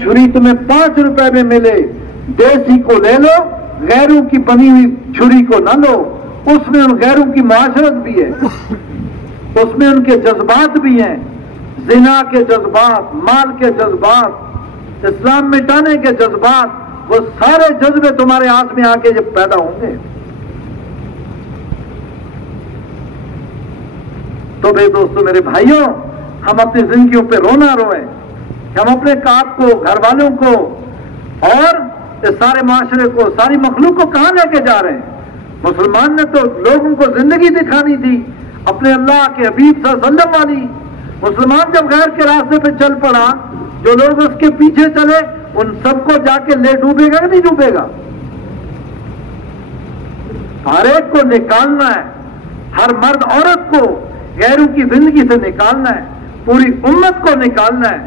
छुरी तुम्हें 5 रुपए में मिले, देसी को ले लो, गैरों की बनी हुई छुरी को ना लो। उसमें उन गैरों की मुआशरत भी है, उसमें उनके जज्बात भी हैं, जिना के जज्बात, माल के जज्बात, इस्लाम मिटाने के जज्बात, वो सारे जज्बे तुम्हारे हाथ में आके जब पैदा होंगे तो भाई दोस्तों, मेरे भाइयों, हम अपनी जिंदगियों पे रोना रोए, हम अपने आप को, घर वालों को और इस सारे माशरे को, सारी मखलूक को कहां लेके जा रहे हैं? मुसलमान ने तो लोगों को जिंदगी दिखानी थी अपने अल्लाह के हबीब सल्लल्लाहु अलैहि वसल्लम वाली। मुसलमान जब गैर के रास्ते पे चल पड़ा, जो लोग उसके पीछे चले उन सबको जाके ले डूबेगा कि नहीं डूबेगा? हर एक को निकालना है, हर मर्द औरत को गैरों की जिंदगी से निकालना है, पूरी उम्मत को निकालना है।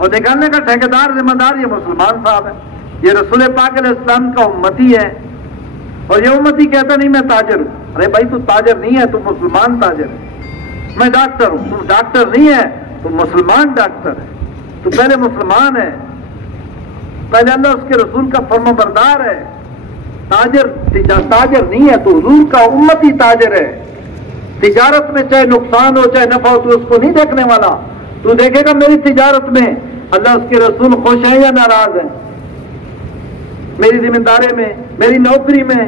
और निकालने का ठेकेदार, जिम्मेदार ये मुसलमान साहब है, ये रसूल पाक अलैहिस्सलाम का उम्मती है। और ये उम्मती कहता नहीं मैं ताजर हूं। अरे भाई, तू ताजर नहीं है, तू मुसलमान ताजर है। मैं डॉक्टर हूं, तू डॉक्टर नहीं है, तू मुसलमान डॉक्टर है। तू पहले मुसलमान है, पहले अल्लाह उसके रसूल का फर्माबरदार है। ताजर नहीं है, तो हुजूर का उम्मती ताजर है। तिजारत में चाहे नुकसान हो चाहे नफा हो, तो उसको नहीं देखने वाला। तू देखेगा मेरी तिजारत में अल्लाह उसके रसूल खुश है या नाराज है, मेरी जिम्मेदारी में, मेरी नौकरी में,